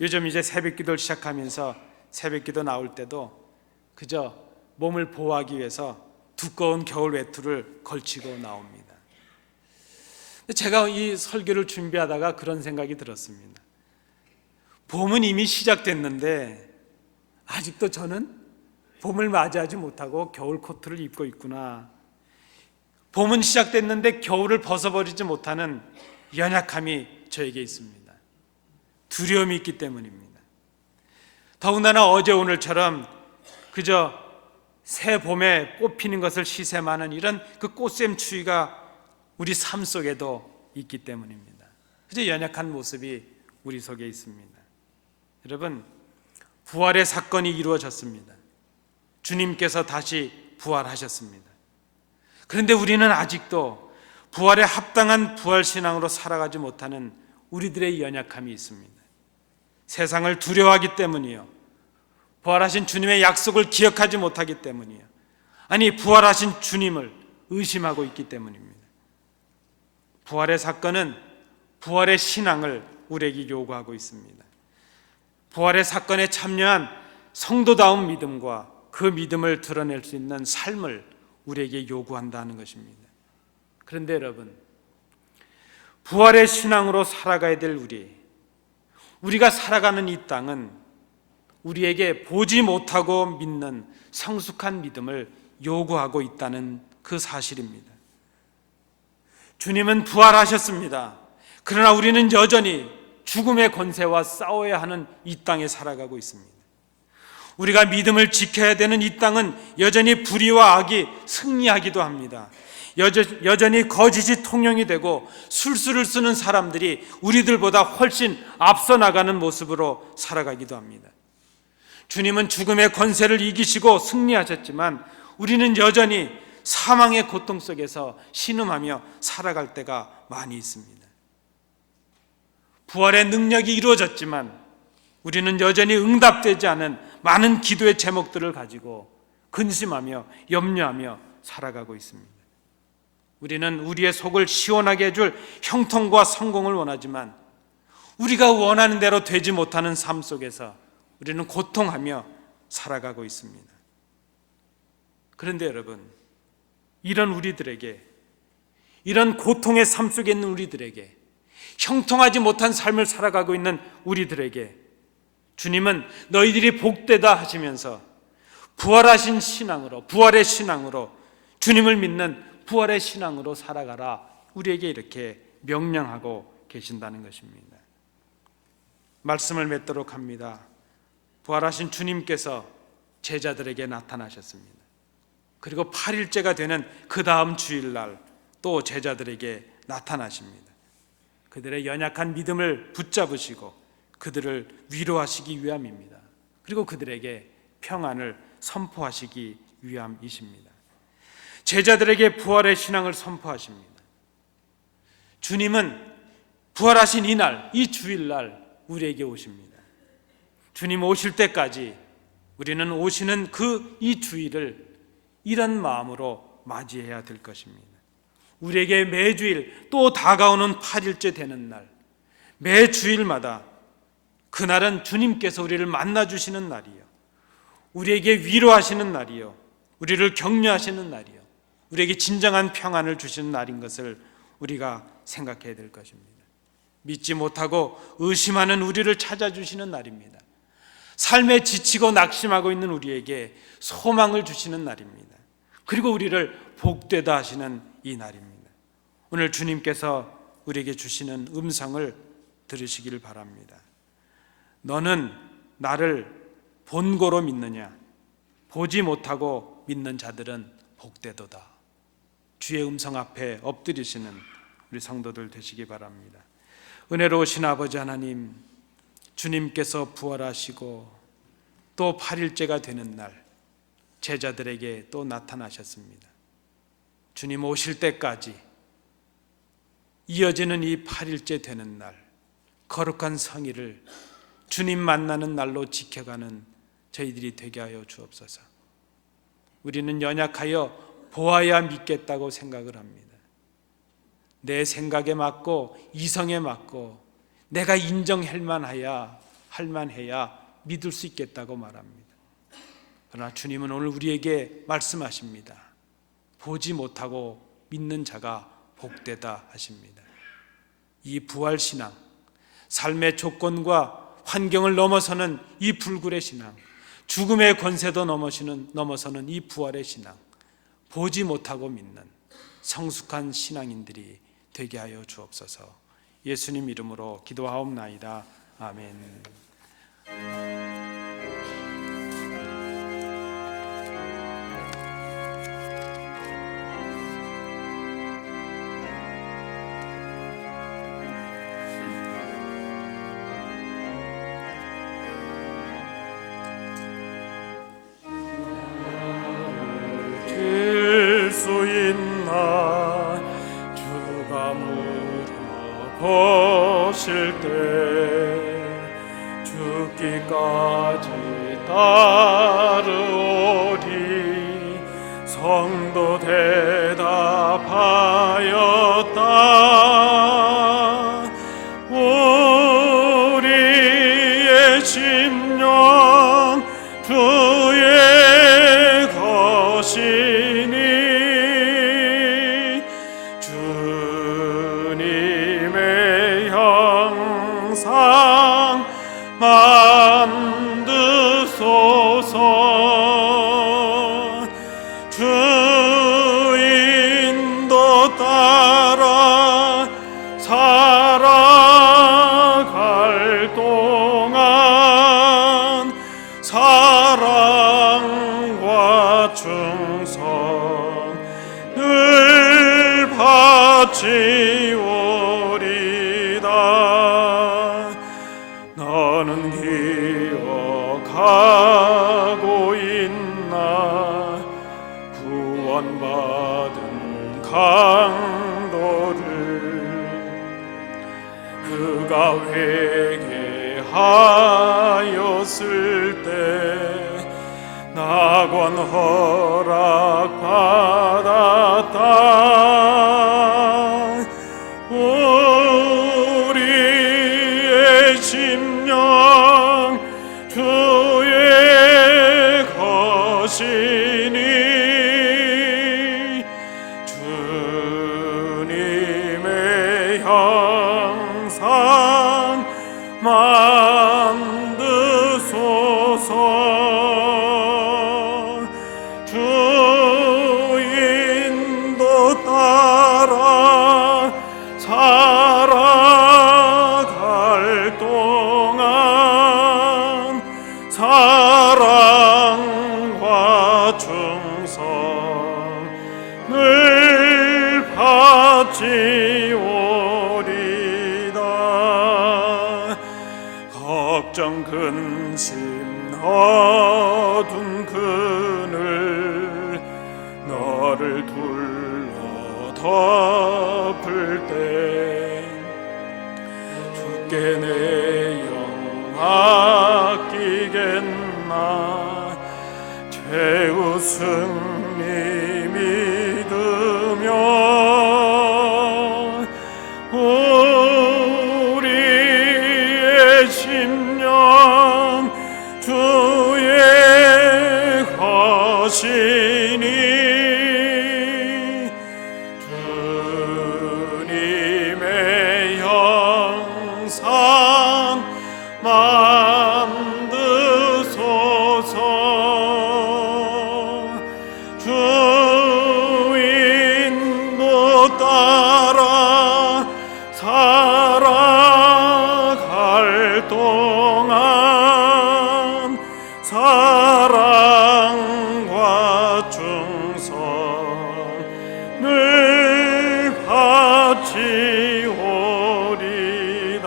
요즘 이제 새벽기도를 시작하면서 새벽기도 나올 때도 그저 몸을 보호하기 위해서 두꺼운 겨울 외투를 걸치고 나옵니다. 제가 이 설교를 준비하다가 그런 생각이 들었습니다. 봄은 이미 시작됐는데 아직도 저는 봄을 맞이하지 못하고 겨울 코트를 입고 있구나. 봄은 시작됐는데 겨울을 벗어버리지 못하는 연약함이 저에게 있습니다. 두려움이 있기 때문입니다. 더군다나 어제 오늘처럼 그저 새 봄에 꽃 피는 것을 시샘하는 이런 그 꽃샘 추위가 우리 삶 속에도 있기 때문입니다. 그저 연약한 모습이 우리 속에 있습니다. 여러분, 부활의 사건이 이루어졌습니다. 주님께서 다시 부활하셨습니다. 그런데 우리는 아직도 부활에 합당한 부활신앙으로 살아가지 못하는 우리들의 연약함이 있습니다. 세상을 두려워하기 때문이요, 부활하신 주님의 약속을 기억하지 못하기 때문이요, 아니 부활하신 주님을 의심하고 있기 때문입니다. 부활의 사건은 부활의 신앙을 우리에게 요구하고 있습니다. 부활의 사건에 참여한 성도다운 믿음과 그 믿음을 드러낼 수 있는 삶을 우리에게 요구한다는 것입니다. 그런데 여러분, 부활의 신앙으로 살아가야 될 우리가 살아가는 이 땅은 우리에게 보지 못하고 믿는 성숙한 믿음을 요구하고 있다는 그 사실입니다. 주님은 부활하셨습니다. 그러나 우리는 여전히 죽음의 권세와 싸워야 하는 이 땅에 살아가고 있습니다. 우리가 믿음을 지켜야 되는 이 땅은 여전히 불의와 악이 승리하기도 합니다. 여전히 거짓이 통용이 되고 술수를 쓰는 사람들이 우리들보다 훨씬 앞서 나가는 모습으로 살아가기도 합니다. 주님은 죽음의 권세를 이기시고 승리하셨지만 우리는 여전히 사망의 고통 속에서 신음하며 살아갈 때가 많이 있습니다. 부활의 능력이 이루어졌지만 우리는 여전히 응답되지 않은 많은 기도의 제목들을 가지고 근심하며 염려하며 살아가고 있습니다. 우리는 우리의 속을 시원하게 해줄 형통과 성공을 원하지만 우리가 원하는 대로 되지 못하는 삶 속에서 우리는 고통하며 살아가고 있습니다. 그런데 여러분, 이런 우리들에게, 이런 고통의 삶 속에 있는 우리들에게, 형통하지 못한 삶을 살아가고 있는 우리들에게 주님은 너희들이 복되다 하시면서 부활하신 신앙으로, 부활의 신앙으로, 주님을 믿는 부활의 신앙으로 살아가라, 우리에게 이렇게 명령하고 계신다는 것입니다. 말씀을 맺도록 합니다. 부활하신 주님께서 제자들에게 나타나셨습니다. 그리고 8일째가 되는 그 다음 주일날 또 제자들에게 나타나십니다. 그들의 연약한 믿음을 붙잡으시고 그들을 위로하시기 위함입니다. 그리고 그들에게 평안을 선포하시기 위함이십니다. 제자들에게 부활의 신앙을 선포하십니다. 주님은 부활하신 이날, 이 주일날 우리에게 오십니다. 주님 오실 때까지 우리는 오시는 이 주일을 이런 마음으로 맞이해야 될 것입니다. 우리에게 매주일 또 다가오는 8일째 되는 날, 매 주일마다 그날은 주님께서 우리를 만나주시는 날이요, 우리에게 위로하시는 날이요, 우리를 격려하시는 날이요, 우리에게 진정한 평안을 주시는 날인 것을 우리가 생각해야 될 것입니다. 믿지 못하고 의심하는 우리를 찾아주시는 날입니다. 삶에 지치고 낙심하고 있는 우리에게 소망을 주시는 날입니다. 그리고 우리를 복되다 하시는 이 날입니다. 오늘 주님께서 우리에게 주시는 음성을 들으시기를 바랍니다. 너는 나를 본고로 믿느냐? 보지 못하고 믿는 자들은 복되도다. 주의 음성 앞에 엎드리시는 우리 성도들 되시기 바랍니다. 은혜로우신 아버지 하나님, 주님께서 부활하시고 또 8일째가 되는 날 제자들에게 또 나타나셨습니다. 주님 오실 때까지 이어지는 이 8일째 되는 날, 거룩한 성일을 주님 만나는 날로 지켜가는 저희들이 되게 하여 주옵소서. 우리는 연약하여 보아야 믿겠다고 생각을 합니다. 내 생각에 맞고 이성에 맞고 내가 인정할 만해야 믿을 수 있겠다고 말합니다. 그러나 주님은 오늘 우리에게 말씀하십니다. 보지 못하고 믿는 자가 복되다 하십니다. 이 부활신앙, 삶의 조건과 환경을 넘어서는 이 불굴의 신앙, 죽음의 권세도 넘어서는 이 부활의 신앙, 보지 못하고 믿는 성숙한 신앙인들이 되게 하여 주옵소서. 예수님 이름으로 기도하옵나이다. 아멘. 오실 때 죽기까지 따르오리. 성도 대답하였다. 우리의 심령 주의 것이니 주님의 형상 만드소서. 주인도 따라 살아갈 동안 사랑과 충성을 바치오리다. 너는 기억하고 있나? 구원받은 강도를 그가 회개하였을 때 낙원 허락받았다. 우리의 심령 주의 것이니 주님의 형상 만드소서. 주인도 따라 살아갈 동안 사랑과 충성을 바치오리다. 걱정 근심 어둔 그늘 너를 둘러 덮을 때 주께 내 영 아끼겠나? 최후 승리 믿으며 우리의 심령 주의 것이니 주님의 형상 만드소서. 주인도 따라 살아갈 동안 사랑과 충성을 바치오리다.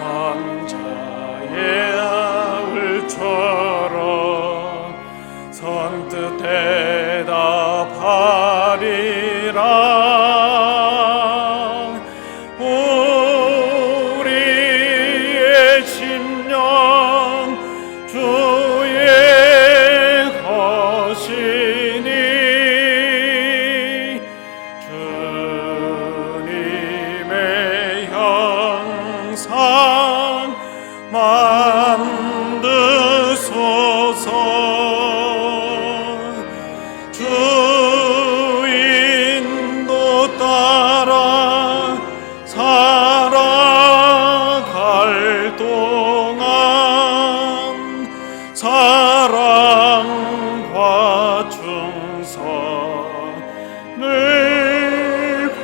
왕자의 아울처럼 선뜻 대답하리라. 우리의 심령 주의 것이니 주님의 형상 만드소서. 주인도 따라 살아갈 동안 사랑과 충성을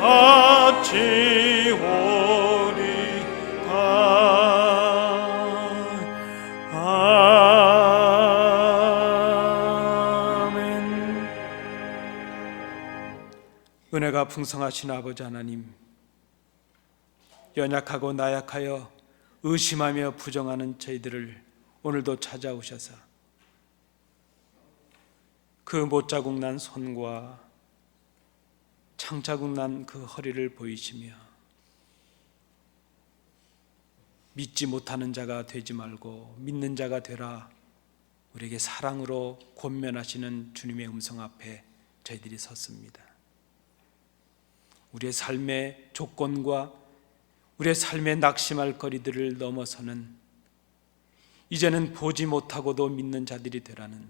바치오리다. 아멘. 은혜가 풍성하신 아버지 하나님, 연약하고 나약하여 의심하며 부정하는 저희들을 오늘도 찾아오셔서 그 못자국 난 손과 창자국 난 그 허리를 보이시며 믿지 못하는 자가 되지 말고 믿는 자가 되라, 우리에게 사랑으로 권면하시는 주님의 음성 앞에 저희들이 섰습니다. 우리의 삶의 조건과 우리의 삶의 낙심할 거리들을 넘어서는, 이제는 보지 못하고도 믿는 자들이 되라는,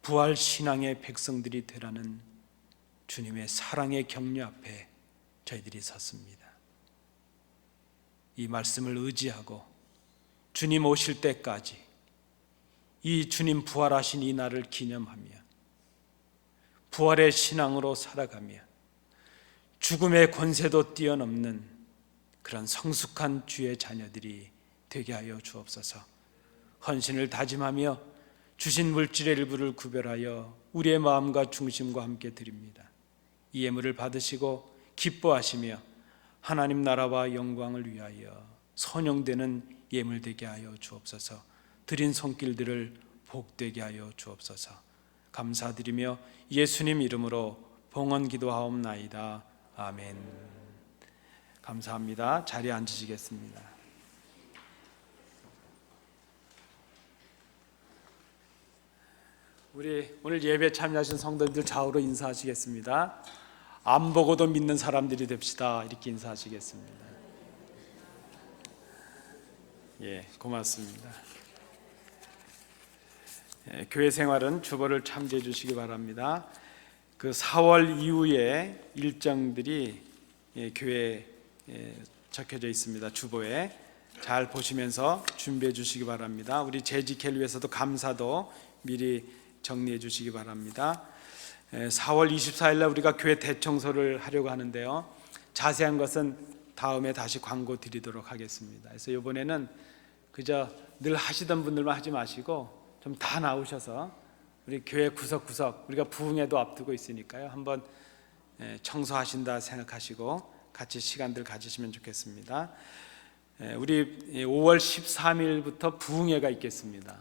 부활 신앙의 백성들이 되라는 주님의 사랑의 격려 앞에 저희들이 섰습니다. 이 말씀을 의지하고 주님 오실 때까지 이 주님 부활하신 이 날을 기념하며 부활의 신앙으로 살아가며 죽음의 권세도 뛰어넘는 그런 성숙한 주의 자녀들이 되게 하여 주옵소서. 헌신을 다짐하며 주신 물질의 일부를 구별하여 우리의 마음과 중심과 함께 드립니다. 이 예물을 받으시고 기뻐하시며 하나님 나라와 영광을 위하여 선용되는 예물 되게 하여 주옵소서. 드린 손길들을 복되게 하여 주옵소서. 감사드리며 예수님 이름으로 봉헌 기도하옵나이다. 아멘. 감사합니다. 자리에 앉으시겠습니다. 우리 오늘 예배 참여하신 성도님들 좌우로 인사하시겠습니다. 안 보고도 믿는 사람들이 됩시다. 이렇게 인사하시겠습니다. 예, 고맙습니다. 예, 교회 생활은 주보를 참조해 주시기 바랍니다. 그 4월 이후에 일정들이 교회에 적혀져 있습니다. 주보에 잘 보시면서 준비해 주시기 바랍니다. 우리 재직회를 위해서도 감사도 미리 정리해 주시기 바랍니다. 4월 24일 날 우리가 교회 대청소를 하려고 하는데요, 자세한 것은 다음에 다시 광고 드리도록 하겠습니다. 그래서 이번에는 그저 늘 하시던 분들만 하지 마시고 좀 다 나오셔서 우리 교회 구석구석, 우리가 부흥회도 앞두고 있으니까요, 한번 청소하신다 생각하시고 같이 시간들 가지시면 좋겠습니다. 우리 5월 13일부터 부흥회가 있겠습니다.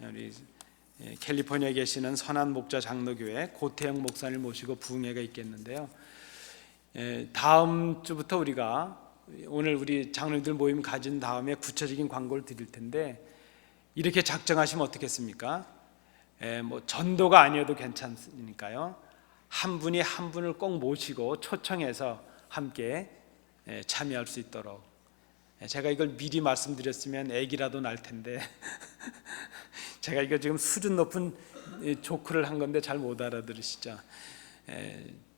우리 캘리포니아에 계시는 선한 목자 장로교회 고태영 목사님 모시고 부흥회가 있겠는데요, 다음 주부터 우리가 오늘 우리 장로님들 모임 가진 다음에 구체적인 광고를 드릴 텐데, 이렇게 작정하시면 어떻겠습니까? 뭐 전도가 아니어도 괜찮으니까요, 한 분이 한 분을 꼭 모시고 초청해서 함께 참여할 수 있도록, 제가 이걸 미리 말씀드렸으면 애기라도 날 텐데 제가 이거 지금 수준 높은 조크를 한 건데 잘 못 알아들으시죠?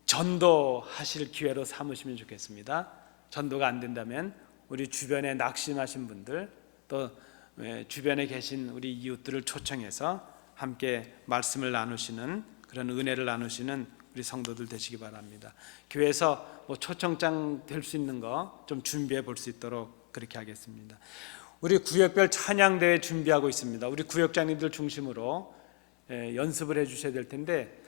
전도하실 기회로 삼으시면 좋겠습니다. 전도가 안 된다면 우리 주변에 낙심하신 분들, 또 주변에 계신 우리 이웃들을 초청해서 함께 말씀을 나누시는, 그런 은혜를 나누시는 우리 성도들 되시기 바랍니다. 교회에서 뭐 초청장 될 수 있는 거 좀 준비해 볼 수 있도록 그렇게 하겠습니다. 우리 구역별 찬양대회 준비하고 있습니다. 우리 구역장님들 중심으로 연습을 해 주셔야 될 텐데,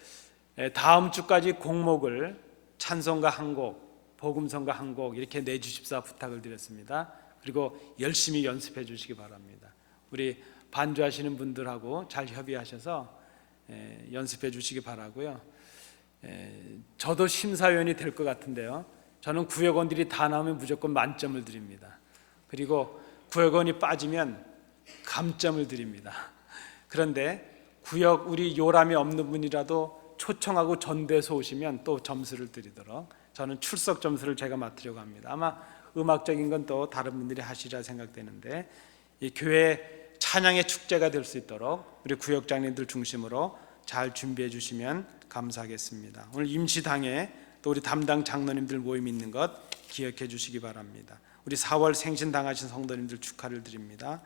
다음 주까지 곡목을 찬송가 한 곡, 복음성가 한 곡 이렇게 내주십사 부탁을 드렸습니다. 그리고 열심히 연습해 주시기 바랍니다. 우리 반주하시는 분들하고 잘 협의하셔서 연습해 주시기 바라고요. 저도 심사위원이 될 것 같은데요, 저는 구역원들이 다 나오면 무조건 만점을 드립니다. 그리고 구역원이 빠지면 감점을 드립니다. 그런데 구역 우리 요람이 없는 분이라도 초청하고 전도해서 오시면 또 점수를 드리도록 저는 출석 점수를 제가 맡으려고 합니다. 아마 음악적인 건 또 다른 분들이 하시리라 생각되는데, 이 교회 찬양의 축제가 될 수 있도록 우리 구역장님들 중심으로 잘 준비해 주시면 감사하겠습니다. 오늘 임시당에 또 우리 담당 장로님들 모임 있는 것 기억해 주시기 바랍니다. 우리 4월 생신 당하신 성도님들 축하를 드립니다.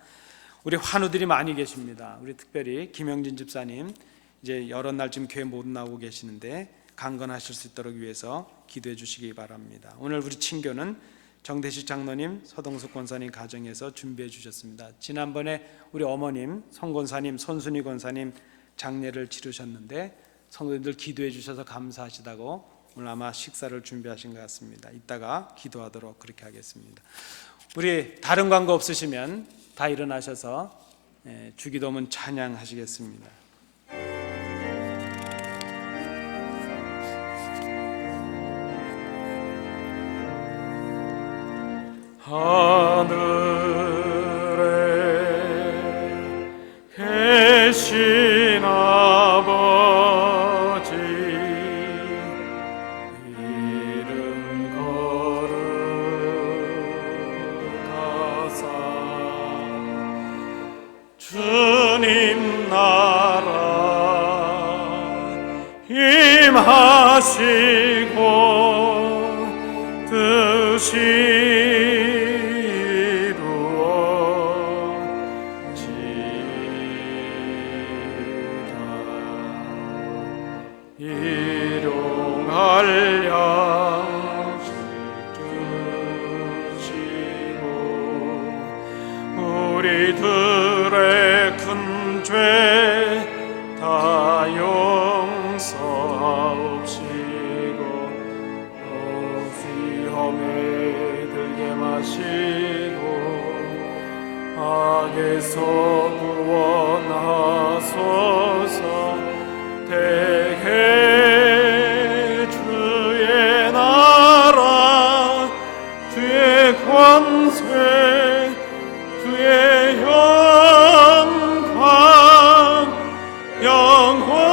우리 환우들이 많이 계십니다. 우리 특별히 김영진 집사님 이제 여러 날 지금 교회 못 나오고 계시는데 강건하실 수 있도록 위해서 기도해 주시기 바랍니다. 오늘 우리 친교는 정대식 장로님, 서동숙 권사님 가정에서 준비해 주셨습니다. 지난번에 우리 어머님 송 권사님, 손순희 권사님 장례를 치르셨는데 성도님들 기도해 주셔서 감사하시다고 오늘 아마 식사를 준비하신 것 같습니다. 이따가 기도하도록 그렇게 하겠습니다. 우리 다른 광고 없으시면 다 일어나셔서 주기도문 찬양하시겠습니다. 하늘에 계신 아버지 이름 거룩하사 주님 나라 임하시고 뜻이 일용할 양식 주시고 우리들의 큰 죄 다 용서하옵시고 시험에 들게 마시고 악에서 구원하소서. 대개 주의 나라 주의 권세 주의 영광 영원히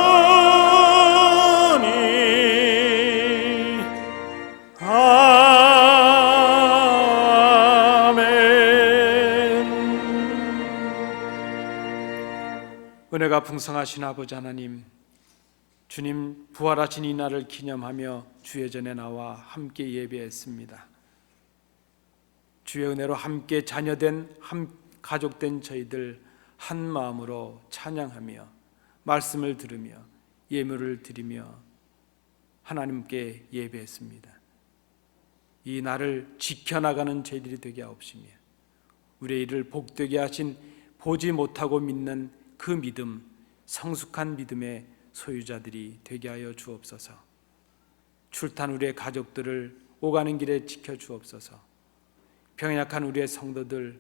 아멘. 은혜가 풍성하신 아버지 하나님, 주님 부활하신 이 날을 기념하며 주의 전에 나와 함께 예배했습니다. 주의 은혜로 함께 자녀된 가족된 저희들 한 마음으로 찬양하며 말씀을 들으며 예물을 드리며 하나님께 예배했습니다. 이 날을 지켜나가는 저희들이 되게 하옵시며 우리의 일을 복되게 하신 보지 못하고 믿는 그 믿음, 성숙한 믿음의 소유자들이 되게 하여 주옵소서. 출탄 우리의 가족들을 오가는 길에 지켜 주옵소서. 병약한 우리의 성도들,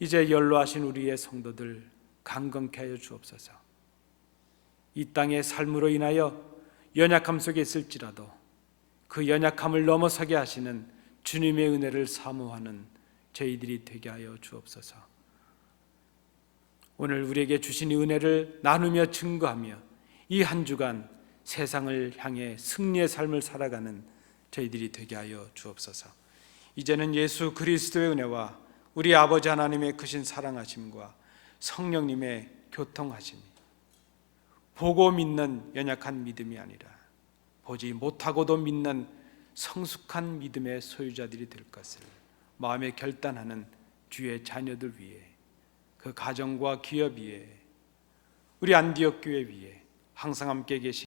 이제 연로하신 우리의 성도들 강건케 하여 주옵소서. 이 땅의 삶으로 인하여 연약함 속에 있을지라도 그 연약함을 넘어서게 하시는 주님의 은혜를 사모하는 저희들이 되게 하여 주옵소서. 오늘 우리에게 주신 이 은혜를 나누며 증거하며 이 한 주간 세상을 향해 승리의 삶을 살아가는 저희들이 되게 하여 주옵소서. 이제는 예수 그리스도의 은혜와 우리 아버지 하나님의 크신 사랑하심과 성령님의 교통하심이 보고 믿는 연약한 믿음이 아니라 보지 못하고도 믿는 성숙한 믿음의 소유자들이 될 것을 마음에 결단하는 주의 자녀들 위해, 그 가정과 기업 위에, 우리 안디옥 교회 위에 항상 함께 계신